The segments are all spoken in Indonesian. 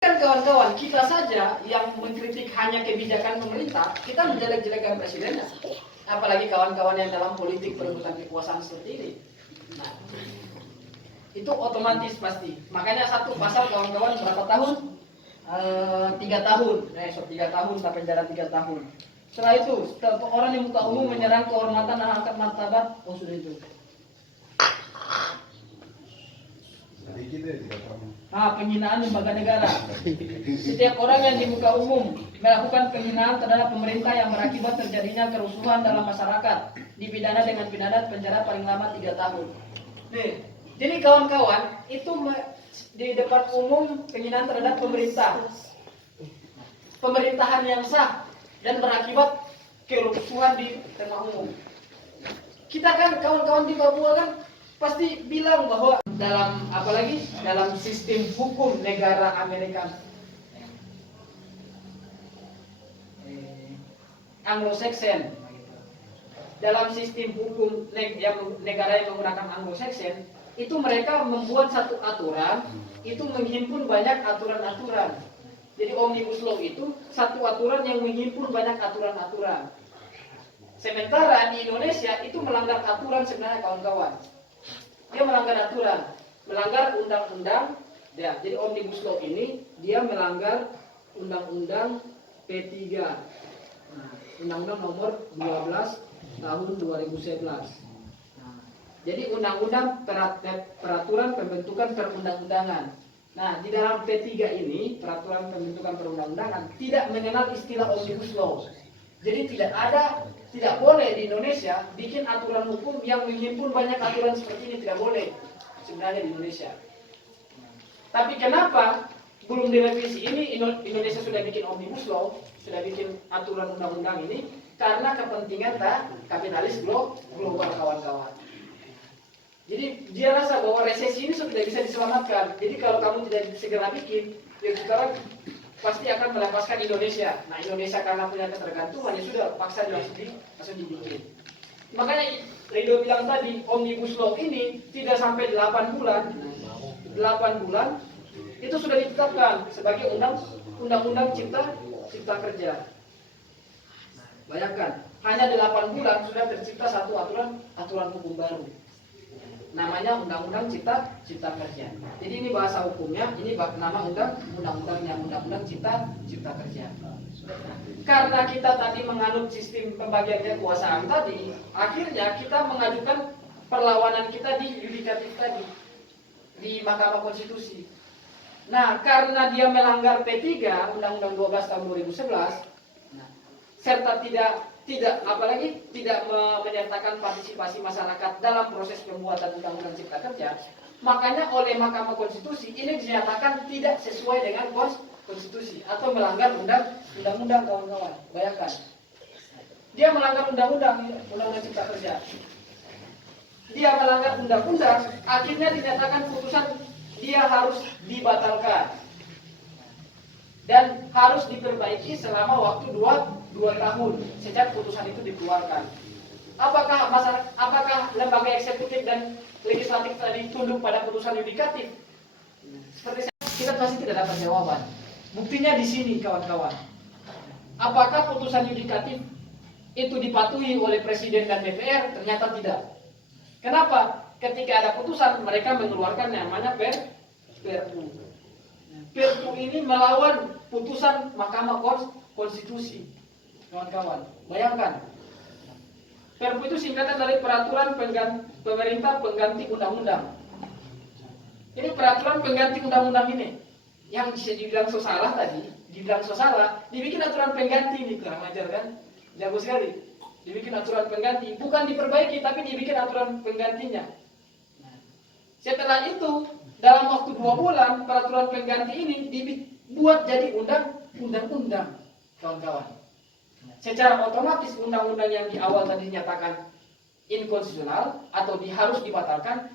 Kan kawan-kawan, kita saja yang mengkritik hanya kebijakan pemerintah, kita menjelek-jelekan presidennya. Apalagi kawan-kawan yang dalam politik perebutan kekuasaan seperti ini. Nah, itu otomatis pasti. Makanya satu pasal kawan-kawan berapa tahun? 3 tahun. 3 tahun sampai penjara 3 tahun. Setelah itu, orang yang muka umum menyerang kehormatan dan harkat martabat, sudah itu. Penghinaan lembaga negara. Setiap orang yang di muka umum melakukan penghinaan terhadap pemerintah yang berakibat terjadinya kerusuhan dalam masyarakat dipidana dengan pidana penjara paling lama 3 tahun. Nih, jadi kawan-kawan itu di depan umum penghinaan terhadap pemerintah, pemerintahan yang sah dan berakibat kerusuhan di tengah umum. Kita kan kawan-kawan di Papua kan pasti bilang bahwa dalam apalagi dalam sistem hukum negara Amerika Anglo-Saxon, dalam sistem hukum negara yang menggunakan Anglo-Saxon itu mereka membuat satu aturan itu menghimpun banyak aturan-aturan. Jadi Omnibus Law itu satu aturan yang menghimpun banyak aturan-aturan. Sementara di Indonesia itu melanggar aturan sebenarnya kawan-kawan. Dia melanggar aturan, melanggar undang-undang. Ya, jadi Omnibus Law ini dia melanggar undang-undang P3. Nah, undang-undang nomor 12 tahun 2011. Nah, jadi undang-undang peraturan pembentukan perundang-undangan. Nah, di dalam P3 ini, peraturan pembentukan perundang-undangan tidak mengenal istilah Omnibus Law. Jadi tidak boleh di Indonesia bikin aturan hukum yang menghimpun banyak aturan seperti ini, tidak boleh sebenarnya di Indonesia. Tapi kenapa belum direvisi ini? Indonesia sudah bikin Omnibus Law, sudah bikin aturan undang-undang ini karena kepentingan kapitalis global kawan-kawan. Jadi dia rasa bahwa resesi ini sudah bisa diselamatkan. Jadi kalau kamu tidak segera bikin, ya sekarang pasti akan melepaskan Indonesia. Nah, Indonesia karena punya ketergantungan ya sudah paksa langsung dibikin. Makanya Ridho bilang tadi Omnibus Law ini tidak sampai 8 bulan. 8 bulan itu sudah ditetapkan sebagai undang-undang cipta kerja. Bayangkan, hanya 8 bulan sudah tercipta satu aturan hukum baru. Namanya undang-undang cipta kerja. Jadi ini bahasa hukumnya, ini nama undang-undangnya undang-undang cipta kerja. Karena kita tadi menganut sistem pembagian kekuasaan tadi, akhirnya kita mengajukan perlawanan kita di yudikatif tadi, di Mahkamah Konstitusi. Nah, karena dia melanggar P3 Undang-Undang 12 tahun 2011, serta tidak menyertakan partisipasi masyarakat dalam proses pembuatan undang-undang cipta kerja, makanya oleh Mahkamah Konstitusi ini dinyatakan tidak sesuai dengan konstitusi atau melanggar undang-undang kawan-kawan. Bayangkan, dia melanggar undang-undang cipta kerja, dia melanggar undang-undang, akhirnya dinyatakan putusan dia harus dibatalkan dan harus diperbaiki selama waktu 2 tahun sejak putusan itu dikeluarkan. Apakah lembaga eksekutif dan legislatif tadi tunduk pada putusan yudikatif? Seperti kita pasti tidak dapat jawaban. Buktinya di sini kawan-kawan. Apakah putusan yudikatif itu dipatuhi oleh Presiden dan DPR? Ternyata tidak. Kenapa? Ketika ada putusan mereka mengeluarkan namanya Perpu. Perpu ini melawan putusan Mahkamah Konstitusi. Kawan-kawan, bayangkan. Perpu itu singkatan dari peraturan pemerintah pengganti undang-undang. Ini peraturan pengganti undang-undang ini yang dibilang salah tadi, dibikin aturan pengganti ini, kurang ajar kan? Jago sekali. Dibikin aturan pengganti, bukan diperbaiki tapi dibikin aturan penggantinya. Setelah itu, dalam waktu 2 bulan peraturan pengganti ini dibuat jadi undang-undang, kawan-kawan. Secara otomatis undang-undang yang di awal tadi dinyatakan inkonstitusional atau harus dibatalkan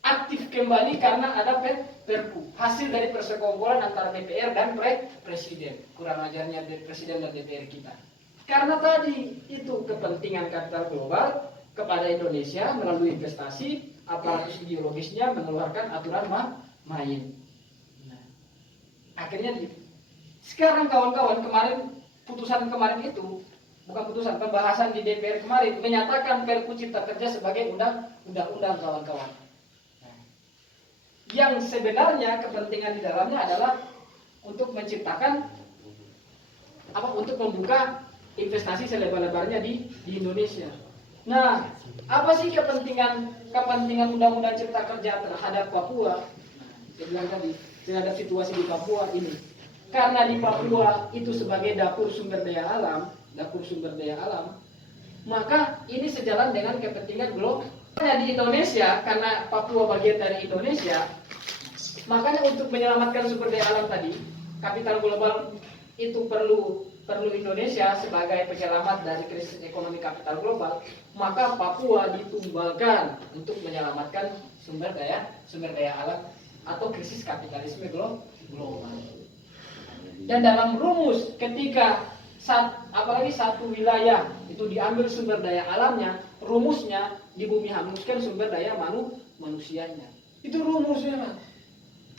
aktif kembali karena ada Perpu, hasil dari persekongkolan antara DPR dan Presiden. Kurang ajarnya Presiden dan DPR kita. Karena tadi itu kepentingan kapital global kepada Indonesia melalui investasi, aparatus ideologisnya mengeluarkan aturan main. Akhirnya sekarang kawan-kawan kemarin putusan kemarin itu bukan putusan, pembahasan di DPR kemarin menyatakan Perpu Cipta Kerja sebagai undang-undang kawan-kawan. Yang sebenarnya kepentingan di dalamnya adalah untuk menciptakan untuk membuka investasi selebar-lebarnya di Indonesia. Nah, apa sih kepentingan undang-undang Cipta Kerja terhadap Papua? Saya bilang tadi, terhadap situasi di Papua ini. Karena di Papua itu sebagai dapur sumber daya alam, maka ini sejalan dengan kepentingan global. Di Indonesia, karena Papua bagian dari Indonesia, makanya untuk menyelamatkan sumber daya alam tadi, kapital global itu perlu Indonesia sebagai penyelamat dari krisis ekonomi kapital global, maka Papua ditumbalkan untuk menyelamatkan sumber daya alam atau krisis kapitalisme global. Dan dalam rumus ketika apalagi satu wilayah itu diambil sumber daya alamnya, rumusnya di bumi hanguskan sumber daya manusianya. Itu rumusnya.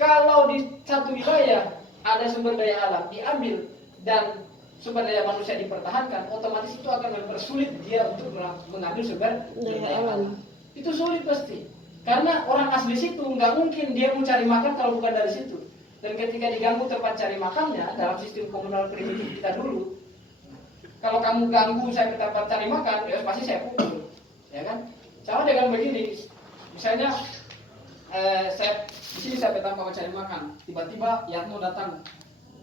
Kalau di satu wilayah ada sumber daya alam diambil dan sumber daya manusia dipertahankan, otomatis itu akan mempersulit dia untuk mengambil sumber daya alam. Itu sulit pasti. Karena orang asli situ nggak mungkin dia mau cari makan kalau bukan dari situ. Dan ketika diganggu tempat cari makannya dalam sistem komunal primitif kita dulu, kalau kamu ganggu saya ke tempat cari makan, ya pasti saya pukul, ya kan? Sama dengan begini, misalnya saya di sini saya petang mau cari makan, tiba-tiba Yatmo datang,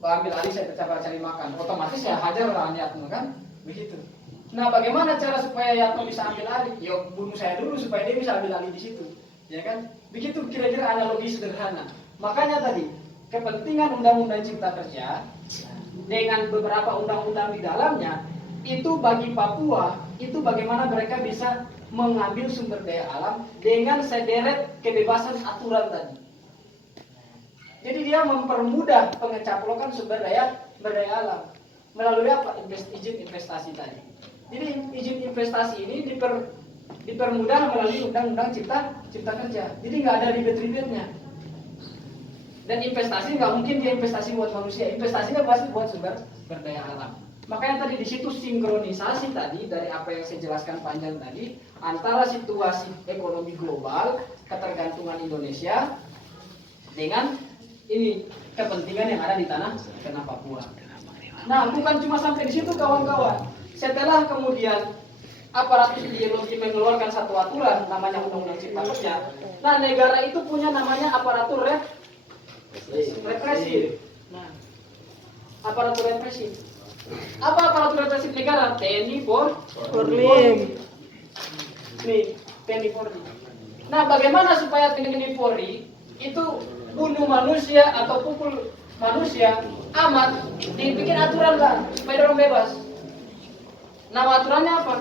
ambil alih saya tempat cari makan, otomatis saya hajar lawan Yatmo kan, begitu. Nah, bagaimana cara supaya Yatmo bisa ambil alih? Ya bunuh saya dulu supaya dia bisa ambil alih di situ, ya kan? Begitu kira-kira analogi sederhana. Makanya tadi kepentingan Undang-Undang Cipta Kerja dengan beberapa undang-undang di dalamnya itu bagi Papua itu bagaimana mereka bisa mengambil sumber daya alam dengan sederet kebebasan aturan tadi. Jadi dia mempermudah pengecaplokan sumber daya alam melalui apa? Izin investasi tadi. Jadi izin investasi ini dipermudah melalui Undang-Undang Cipta Kerja. Jadi nggak ada ribet-ribetnya. Dan investasi nggak mungkin dia investasi buat manusia, investasinya pasti buat sumber daya alam. Makanya tadi di situ sinkronisasi tadi dari apa yang saya jelaskan panjang tadi antara situasi ekonomi global, ketergantungan Indonesia dengan ini kepentingan yang ada di tanah Papua. Nah, bukan cuma sampai di situ kawan-kawan. Setelah kemudian aparatus ideologi mengeluarkan satu aturan namanya Undang-Undang Cipta Kerja. Nah, negara itu punya namanya aparatur represif. Nah, aparatur represif. Apa aparatur represif negara? TNI, Polri. Nih, TNI Polri. Nah, bagaimana supaya TNI Polri itu bunuh manusia atau pukul manusia amat, dibikin aturan lah supaya orang bebas. Nama aturannya apa?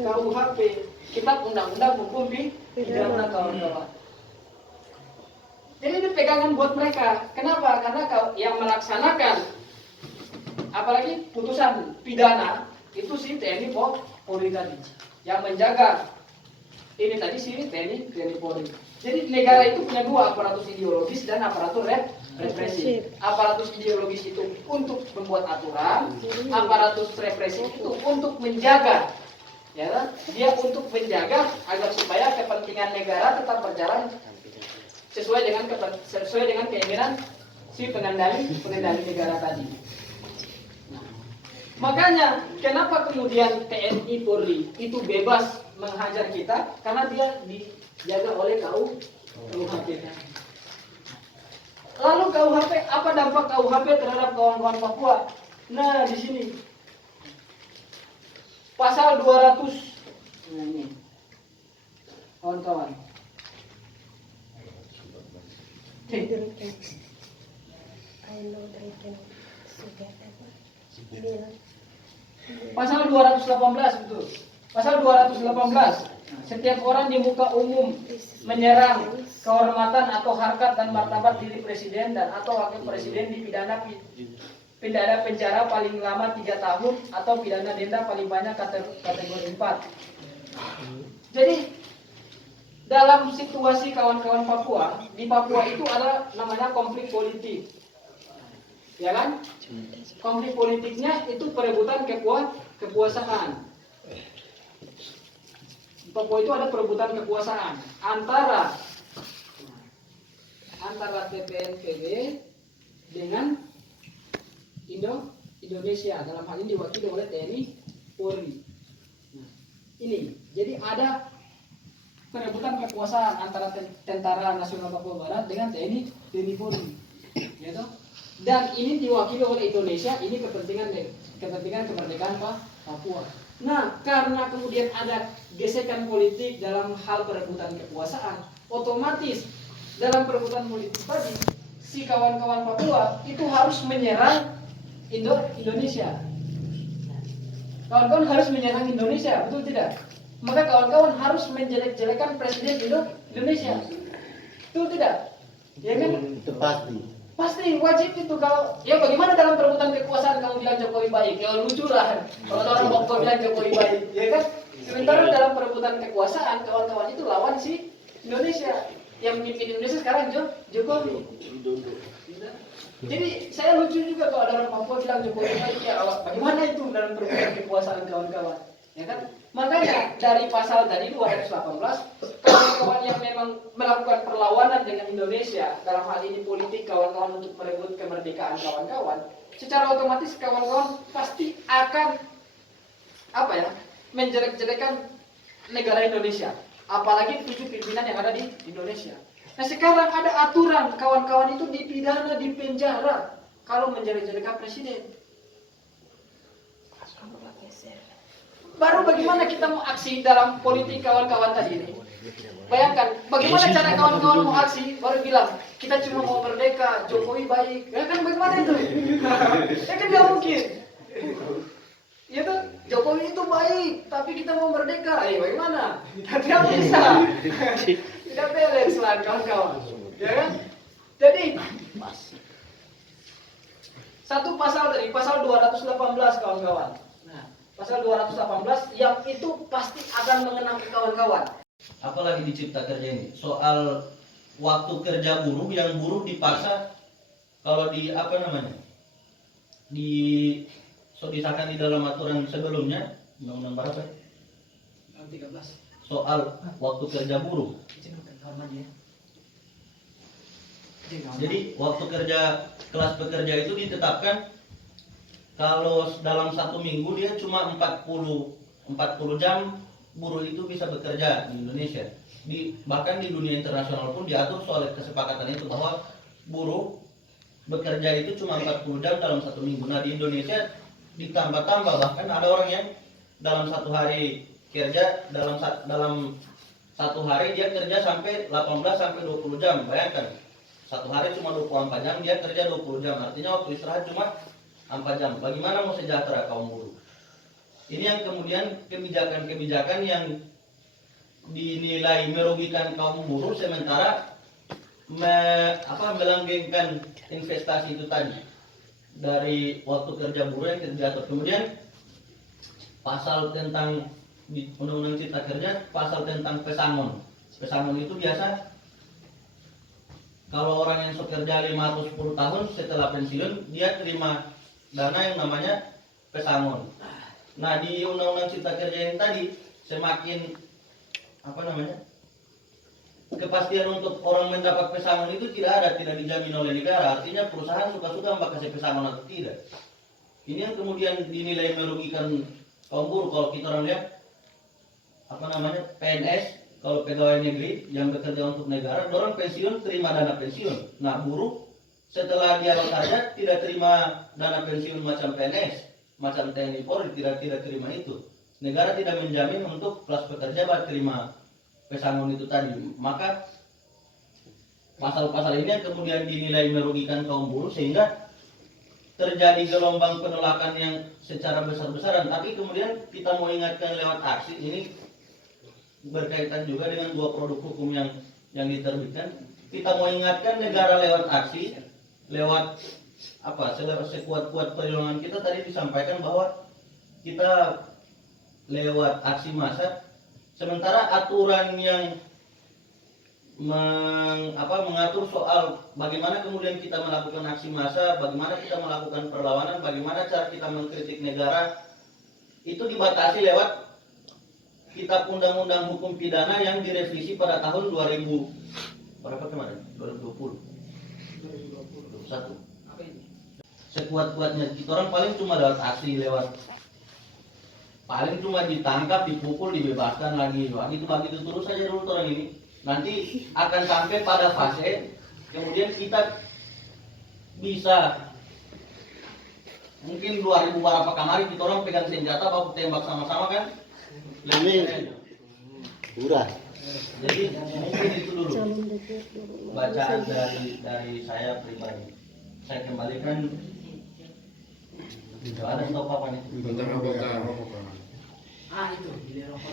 KUHP, Kitab Undang-Undang Hukum Pidana kawan-kawan. Jadi ini pegangan buat mereka. Kenapa? Karena yang melaksanakan apalagi putusan pidana itu si TNI Polri tadi. Yang menjaga ini tadi si TNI Polri. Jadi negara itu punya dua, aparatus ideologis dan aparatur represif. Aparatus ideologis itu untuk membuat aturan, aparatus represif itu untuk menjaga. Ya, dia untuk menjaga agar supaya kepentingan negara tetap berjalan sesuai dengan keinginan si pengendali negara tadi. Makanya kenapa kemudian TNI Polri itu bebas menghajar kita karena dia dijaga oleh KUHP. Lalu KUHP, apa dampak KUHP terhadap kawan-kawan Papua? Nah, di sini pasal 200. Nah, ini kawan-kawan. Pasal 218 betul. Pasal 218. Setiap orang di muka umum menyerang kehormatan atau harkat dan martabat diri presiden dan atau wakil presiden dipidana penjara paling lama 3 tahun atau pidana denda paling banyak kategori 4. Jadi dalam situasi kawan-kawan Papua, di Papua itu ada namanya konflik politik. ya kan? Konflik politiknya itu perebutan kekuasaan. Papua itu ada perebutan kekuasaan antara TPNPB dengan Indonesia, dalam hal ini diwakili oleh TNI Polri. Nah, ini jadi ada perebutan kekuasaan antara Tentara Nasional Papua Barat dengan TNI Polri, gitu. Dan ini diwakili oleh Indonesia. Ini kepentingan kemerdekaan Papua. Nah, karena kemudian ada gesekan politik dalam hal perebutan kekuasaan, otomatis dalam perebutan politik tadi si kawan-kawan Papua itu harus menyerang Indonesia. Kawan-kawan harus menyerang Indonesia, betul tidak? Maka kawan-kawan harus menjelek-jelekan presiden Indonesia, betul tidak? Ya kan? Itu pasti. Pasti wajib itu. Kalau ya bagaimana dalam perebutan kekuasaan kamu bilang Jokowi baik, ya lucu lah kalau orang Papua bilang Jokowi baik, ya kan? Sementara dalam perebutan kekuasaan kawan-kawan itu lawan si Indonesia. Yang memimpin Indonesia sekarang Jokowi. Jadi saya lucu juga kalau ada orang Papua bilang Jokowi baik, ya bagaimana itu dalam perebutan kekuasaan kawan-kawan, ya kan? Makanya dari pasal tadi 218, kawan-kawan yang memang melakukan perlawanan dengan Indonesia, dalam hal ini politik kawan-kawan untuk merebut kemerdekaan kawan-kawan, secara otomatis kawan-kawan pasti akan menjelek-jelekan negara Indonesia, apalagi 7 pimpinan yang ada di Indonesia. Nah, sekarang ada aturan kawan-kawan itu dipidana, dipenjara kalau menjelek-jelekan presiden. Baru bagaimana kita mau aksi dalam politik kawan-kawan tadi ini? Bayangkan, bagaimana cara kawan-kawan mau aksi? Baru bilang, kita cuma mau merdeka, Jokowi baik. Ya kan bagaimana itu? Ya kan nggak mungkin. Ya tuh, Jokowi itu baik, tapi kita mau merdeka. Bagaimana? Tidak bisa. Tidak beres lah kawan-kawan. Ya kan? Jadi, satu pasal tadi, pasal 218 kawan-kawan. Pasal 218 yang itu pasti akan mengenang kawan-kawan. Apalagi di Cipta Kerja ini soal waktu kerja buruh, yang buruh dipaksa kalau disahkan di dalam aturan sebelumnya, undang-undang berapa? 13. Soal waktu kerja buruh. Jadi waktu kerja kelas pekerja itu ditetapkan kalau dalam 1 minggu dia cuma 40 jam buruh itu bisa bekerja di Indonesia. Bahkan di dunia internasional pun diatur soal kesepakatan itu bahwa buruh bekerja itu cuma 40 jam dalam 1 minggu. Nah, di Indonesia ditambah-tambah, bahkan ada orang yang dalam 1 hari kerja, dalam 1 hari dia kerja sampai 18 sampai 20 jam. Bayangkan, 1 hari cuma 24 jam, dia kerja 20 jam. Artinya waktu istirahat cuma 4 jam. Bagaimana mau sejahtera kaum buruh? Ini yang kemudian kebijakan-kebijakan yang dinilai merugikan kaum buruh, sementara melanggengkan investasi itu tadi dari waktu kerja buruh yang tidak diatur. Kemudian pasal tentang di Undang-Undang Cipta Kerja, pasal tentang pesangon. Pesangon itu biasa kalau orang yang bekerja 5 atau 10 tahun setelah pensiun, dia terima dana yang namanya pesangon. Nah, di Undang-Undang Cipta Kerja yang tadi semakin kepastian untuk orang mendapat pesangon itu tidak dijamin oleh negara. Artinya perusahaan suka-suka mau kasih pesangon atau tidak. Ini yang kemudian dinilai merugikan kaum buruh. Kalau kita orang lihat PNS, kalau pegawai negeri yang bekerja untuk negara, orang pensiun terima dana pensiun. Nah, buruh setelah dia bekerja tidak terima dana pensiun macam PNS, macam TNI Polri, tidak terima itu. Negara tidak menjamin untuk kelas pekerja terima pesangon itu tadi. Maka pasal-pasal ini kemudian dinilai merugikan kaum buruh, sehingga terjadi gelombang penolakan yang secara besar-besaran. Tapi kemudian kita mau ingatkan lewat aksi ini, berkaitan juga dengan 2 produk hukum yang diterbitkan. Kita mau ingatkan negara lewat aksi, lewat sekuat-kuat perjuangan kita. Tadi disampaikan bahwa kita lewat aksi massa, sementara aturan yang mengatur soal bagaimana kemudian kita melakukan aksi massa, bagaimana kita melakukan perlawanan, bagaimana cara kita mengkritik negara, itu dibatasi lewat Kitab Undang-Undang Hukum Pidana yang direvisi pada tahun 2000 berapa kemarin? 2020. 2021. Apa ini? Sekuat-kuatnya kita orang paling cuma lewat aksi, lewat paling cuma ditangkap, dipukul, dibebaskan lagi. Begitu terus saja dulu orang ini. Nanti akan sampai pada fase kemudian kita bisa mungkin 2000 berapa kemarin kita orang pegang senjata baku tembak sama-sama kan. Ini murah. Jadi mungkin itu dulu bacaan dari saya pribadi. Saya kembalikan. Ada stop apa nih? Itu di rokok.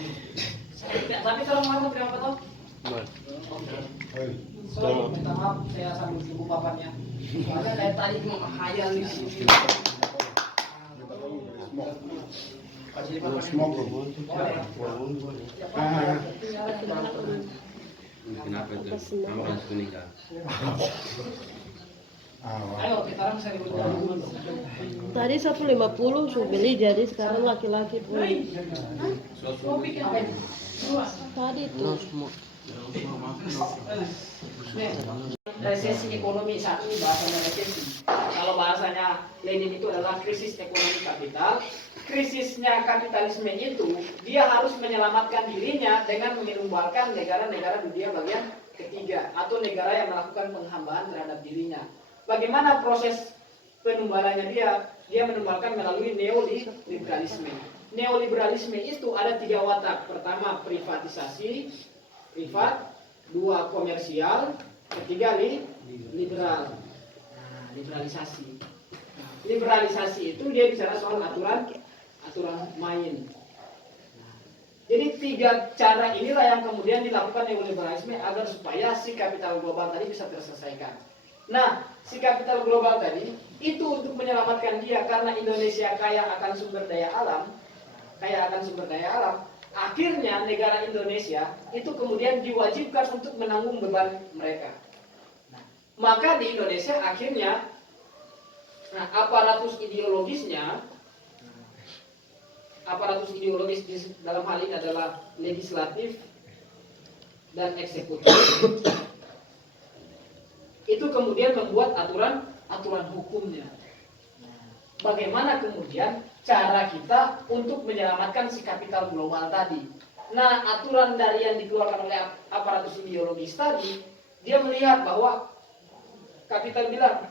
Tapi kalau mau berapa toh? Sorry, minta maaf saya sambil sibuk papannya. Soalnya dari tadi menghayal di sini. Kenapa itu? Kamu kan meninggal. Ayo kita orang seribu dulu. Tadi 150 su beli, jadi sekarang laki-laki pun. Kau bikin apa ini? Tadi tuh. Resesi ekonomi saat ini bahasanya resesi. Kalau bahasanya Lenin itu adalah krisis ekonomi kapital. Krisisnya kapitalisme itu dia harus menyelamatkan dirinya dengan menumbalkan negara-negara dunia bagian ketiga atau negara yang melakukan penghambaan terhadap dirinya. Bagaimana proses penumbalannya dia? Dia menumbalkan melalui neoliberalisme. Neoliberalisme itu ada 3 watak. Pertama privatisasi, privat, 2 komersial, ketiga liberal. Liberalisasi. Liberalisasi itu dia bicara soal aturan main. Jadi 3 cara inilah yang kemudian dilakukan neoliberalisme agar supaya si kapital global tadi bisa terselesaikan. Nah, si kapital global tadi itu untuk menyelamatkan dia karena Indonesia kaya akan sumber daya alam, akhirnya negara Indonesia itu kemudian diwajibkan untuk menanggung beban mereka. Maka di Indonesia akhirnya aparatus ideologis dalam hal ini adalah legislatif dan eksekutif itu kemudian membuat aturan hukumnya. Bagaimana kemudian cara kita untuk menyelamatkan si kapital global tadi? Nah, aturan dari yang dikeluarkan oleh aparatus ideologis tadi, dia melihat bahwa kapital bilang,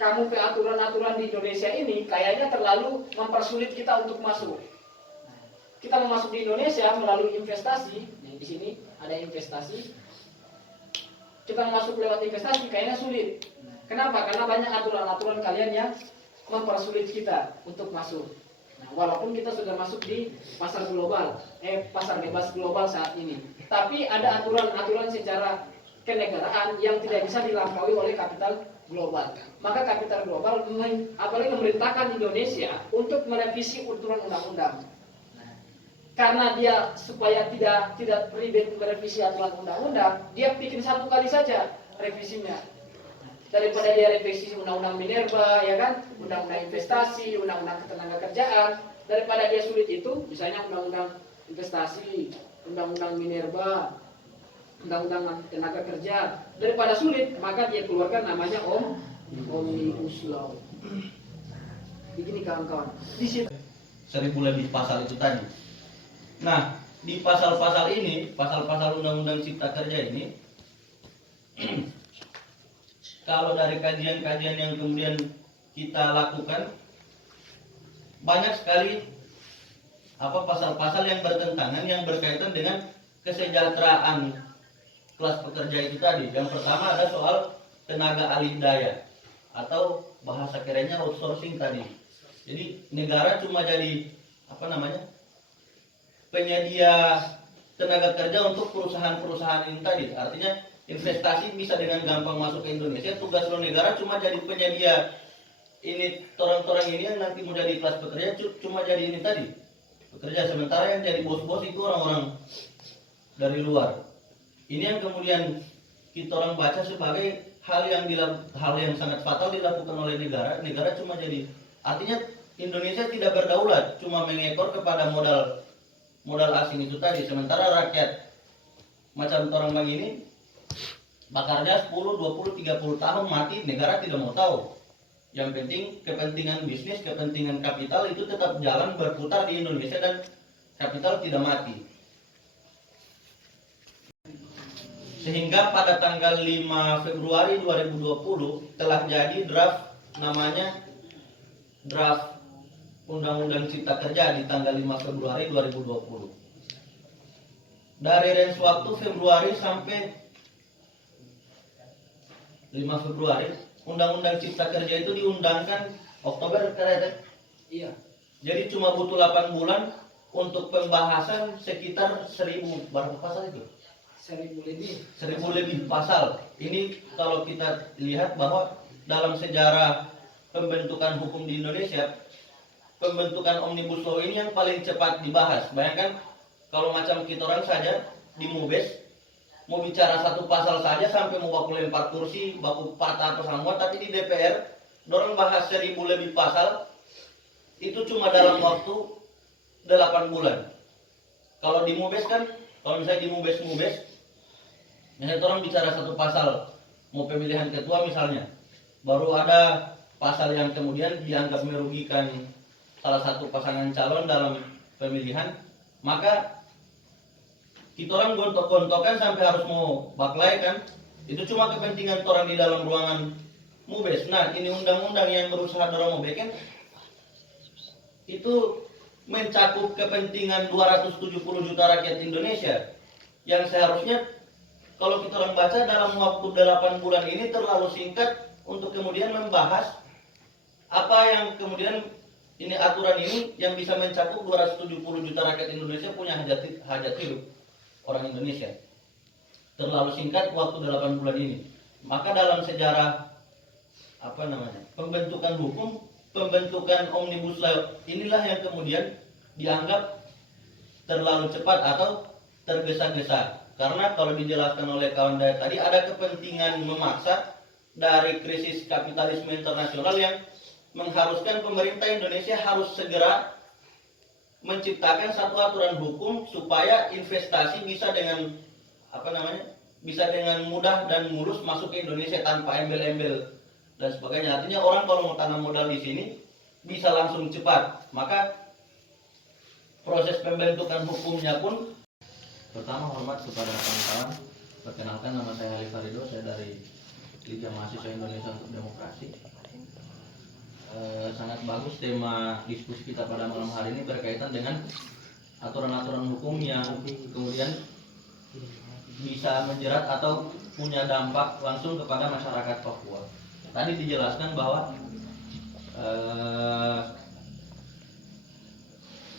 kamu ke aturan-aturan di Indonesia ini kayaknya terlalu mempersulit kita untuk masuk. Kita mau masuk di Indonesia melalui investasi. Di sini ada investasi. Kita mau masuk lewat investasi kayaknya sulit. Kenapa? Karena banyak aturan-aturan kalian yang mempersulit kita untuk masuk. Nah, walaupun kita sudah masuk di pasar global, pasar bebas global saat ini, tapi ada aturan-aturan secara kenegaraan yang tidak bisa dilampaui oleh kapital global. Maka kapital global apalagi memerintahkan Indonesia untuk merevisi aturan undang-undang. Karena dia supaya tidak ribet merevisi aturan undang-undang, dia bikin 1 kali saja revisinya. Daripada dia revisi undang-undang Minerba, ya kan, undang-undang investasi, undang-undang ketenagakerjaan, daripada dia sulit itu, misalnya undang-undang investasi, undang-undang Minerba, undang-undang tenaga kerja, daripada sulit, maka dia keluarkan namanya Omnibus Law. Begini kawan-kawan. Di situ 1000 lebih pasal itu tadi. Nah, di pasal-pasal ini, pasal-pasal Undang-Undang Cipta Kerja ini, kalau dari kajian-kajian yang kemudian kita lakukan, banyak sekali pasal-pasal yang bertentangan yang berkaitan dengan kesejahteraan kelas pekerja itu tadi. Yang pertama ada soal tenaga alih daya atau bahasa kerennya outsourcing tadi. Jadi negara cuma jadi penyedia tenaga kerja untuk perusahaan-perusahaan ini tadi. Artinya investasi bisa dengan gampang masuk ke Indonesia. Tugas lo negara cuma jadi penyedia ini, orang-orang ini yang nanti mau jadi kelas pekerja cuma jadi ini tadi, pekerja. Sementara yang jadi bos-bos itu orang-orang dari luar. Ini yang kemudian kita orang baca sebagai hal yang sangat fatal dilakukan oleh negara. Negara cuma jadi, artinya Indonesia tidak berdaulat, cuma mengekor kepada modal asing itu tadi. Sementara rakyat macam orang begini bakarnya 10, 20, 30 tahun mati, negara tidak mau tahu. Yang penting kepentingan bisnis, kepentingan kapital itu tetap jalan berputar di Indonesia dan kapital tidak mati. Sehingga pada tanggal 5 Februari 2020 telah jadi draft, namanya draft Undang-Undang Cipta Kerja di tanggal 5 Februari 2020. Dari range waktu Februari sampai 5 Februari, Undang-Undang Cipta Kerja itu diundangkan Oktober kemarin. Iya. Jadi cuma butuh 8 bulan untuk pembahasan sekitar 1000 berapa pasal itu? 1000 lebih. 1000 lebih pasal. Ini kalau kita lihat bahwa dalam sejarah pembentukan hukum di Indonesia, pembentukan Omnibus Law ini yang paling cepat dibahas. Bayangkan kalau macam kita orang saja di Mubes, mau bicara satu pasal saja sampai mau baku lempar kursi, baku patah apa semua, tapi di DPR dorong bahas 1000 lebih pasal itu cuma dalam waktu 8 bulan. Kalau di Mubes kan, kalau misalnya di Mubes, misalnya orang bicara satu pasal mau pemilihan ketua misalnya, baru ada pasal yang kemudian dianggap merugikan salah satu pasangan calon dalam pemilihan, maka kita orang gontok-gontokan sampai harus mau baklai kan, itu cuma kepentingan orang di dalam ruangan Mubes. Nah, ini undang-undang yang berusaha dorong mau bikin itu mencakup kepentingan 270 juta rakyat Indonesia yang seharusnya kalau kita orang baca dalam waktu 8 bulan ini terlalu singkat untuk kemudian membahas apa yang kemudian ini aturan ini yang bisa mencakup 270 juta rakyat Indonesia punya hajat hidup orang Indonesia. Terlalu singkat waktu 8 bulan ini. Maka dalam sejarah pembentukan hukum, pembentukan Omnibus Law inilah yang kemudian dianggap terlalu cepat atau tergesa-gesa. Karena kalau dijelaskan oleh kawan saya tadi, ada kepentingan memaksa dari krisis kapitalisme internasional yang mengharuskan pemerintah Indonesia harus segera menciptakan satu aturan hukum supaya investasi bisa dengan bisa dengan mudah dan mulus masuk ke Indonesia tanpa embel-embel dan sebagainya. Artinya orang kalau mau tanam modal di sini bisa langsung cepat. Maka proses pembentukan hukumnya pun, pertama hormat kepada kawan-kawan. Perkenalkan, nama saya Halif Farido, saya dari Liga Mahasiswa Indonesia untuk Demokrasi. Sangat bagus tema diskusi kita pada malam hari ini berkaitan dengan aturan-aturan hukum yang kemudian bisa menjerat atau punya dampak langsung kepada masyarakat Papua. Tadi dijelaskan bahwa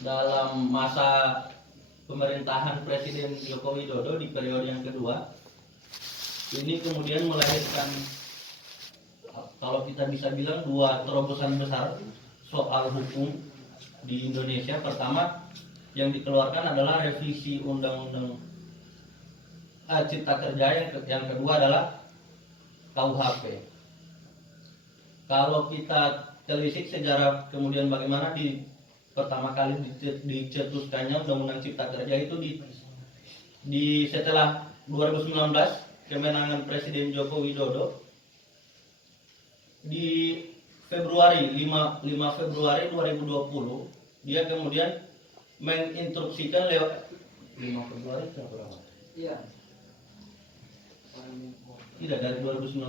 dalam masa pemerintahan Presiden Joko Widodo di periode yang kedua ini kemudian melahirkan, kalau kita bisa bilang, dua terobosan besar soal hukum di Indonesia. Pertama yang dikeluarkan adalah revisi Undang-Undang Cipta Kerja, yang kedua adalah KUHP. Kalau kita telisik sejarah kemudian bagaimana pertama kali dicetuskannya Undang-Undang Cipta Kerja itu di setelah 2019 kemenangan Presiden Joko Widodo, di Februari 5 Februari 2020 dia kemudian menginstruksikan lewat 5 Februari berapa? Iya. Tidak, dari 2019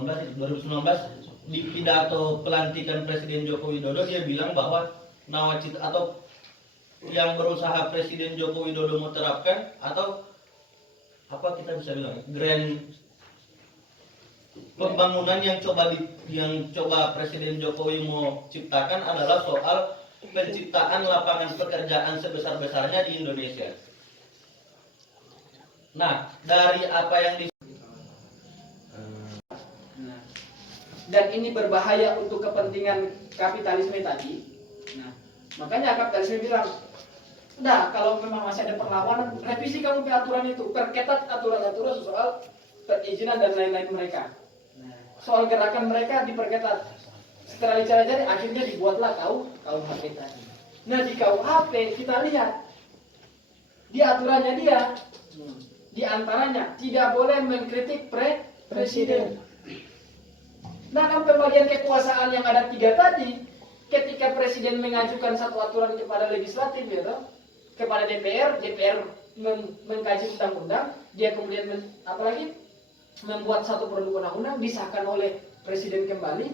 di pidato pelantikan Presiden Joko Widodo dia bilang bahwa nawacita atau yang berusaha Presiden Joko Widodo mau terapkan atau apa kita bisa bilang grand pembangunan yang coba Presiden Jokowi mau ciptakan adalah soal penciptaan lapangan pekerjaan sebesar-besarnya di Indonesia. Nah, dari apa yang dan ini berbahaya untuk kepentingan kapitalisme tadi. Nah, makanya kapitalisme bilang, udah kalau memang masih ada perlawanan, revisi kamu ke aturan itu, perketat aturan-aturan soal perizinan dan lain-lain mereka. Soal gerakan mereka diperketat. Setelah dicari-cari akhirnya dibuatlah KUHP tadi. Nah di KUHP kita lihat di aturannya dia, di antaranya tidak boleh mengkritik presiden. Nah dalam pembagian kekuasaan yang ada 3 tadi, ketika presiden mengajukan satu aturan kepada legislatif, ya toh, kepada DPR, DPR mengkaji undang-undang, dia kemudian apalagi membuat satu produk undang-undang disahkan oleh presiden kembali.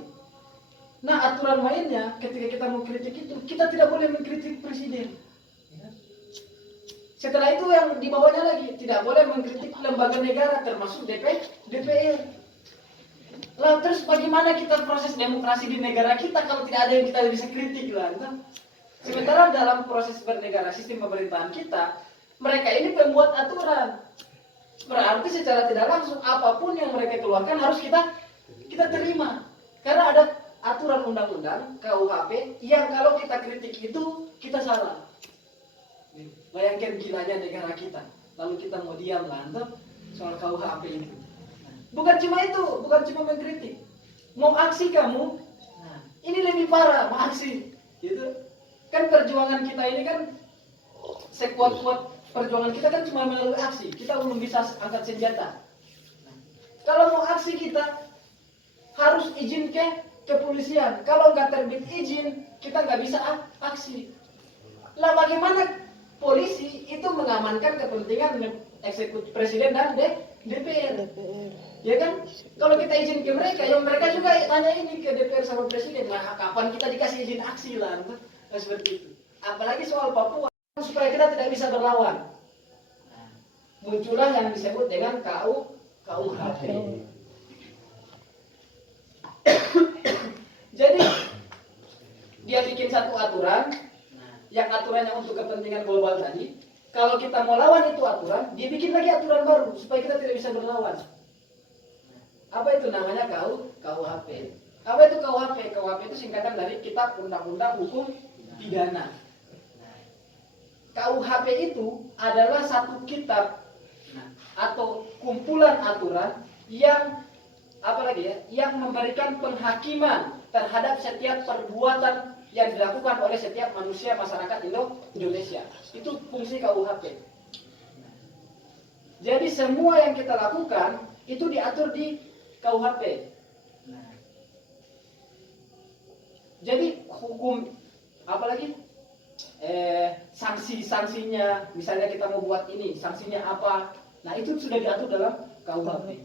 Nah aturan mainnya ketika kita mau kritik itu, kita tidak boleh mengkritik presiden. Setelah itu yang di bawahnya lagi, tidak boleh mengkritik lembaga negara termasuk DPR. Lah terus bagaimana kita proses demokrasi di negara kita kalau tidak ada yang kita bisa kritik lah, entah? Sementara dalam proses bernegara sistem pemerintahan kita, mereka ini pembuat aturan. Berarti secara tidak langsung apapun yang mereka keluarkan harus kita terima. Karena ada aturan undang-undang KUHP yang kalau kita kritik itu kita salah. Bayangkan gilanya negara kita. Lalu kita mau diam lah, entah? Soal KUHP itu. Bukan cuma itu, bukan cuma mengkritik. Mau aksi kamu, nah, ini lebih parah, mau aksi. Gitu. Kan perjuangan kita ini kan sekuat-kuat perjuangan kita kan cuma melalui aksi. Kita belum bisa angkat senjata. Nah, kalau mau aksi kita harus izin ke kepolisian. Kalau nggak terbit izin, kita nggak bisa aksi. Lah bagaimana polisi itu mengamankan kepentingan eksekutif presiden dan DPR? Ya kan? Kalau kita izin ke mereka, ya mereka juga tanya ini ke DPR sama presiden. Nah, kapan kita dikasih izin aksi lah? Nah, seperti itu. Apalagi soal Papua, supaya kita tidak bisa berlawan. Nah, muncullah yang disebut dengan KUHP. Jadi dia bikin satu aturan, yang aturannya untuk kepentingan global tadi. Kalau kita mau lawan itu aturan, dia bikin lagi aturan baru supaya kita tidak bisa berlawan. Apa itu namanya KUHP? Apa itu KUHP? KUHP itu singkatan dari Kitab Undang-Undang Hukum Pidana. KUHP itu adalah satu kitab atau kumpulan aturan yang yang memberikan penghakiman terhadap setiap perbuatan yang dilakukan oleh setiap manusia masyarakat Indonesia. Itu fungsi KUHP. Jadi semua yang kita lakukan itu diatur di KUHP. Jadi hukum apalagi sanksi-sanksinya, misalnya kita mau buat ini, sanksinya apa? Nah, itu sudah diatur dalam KUHP.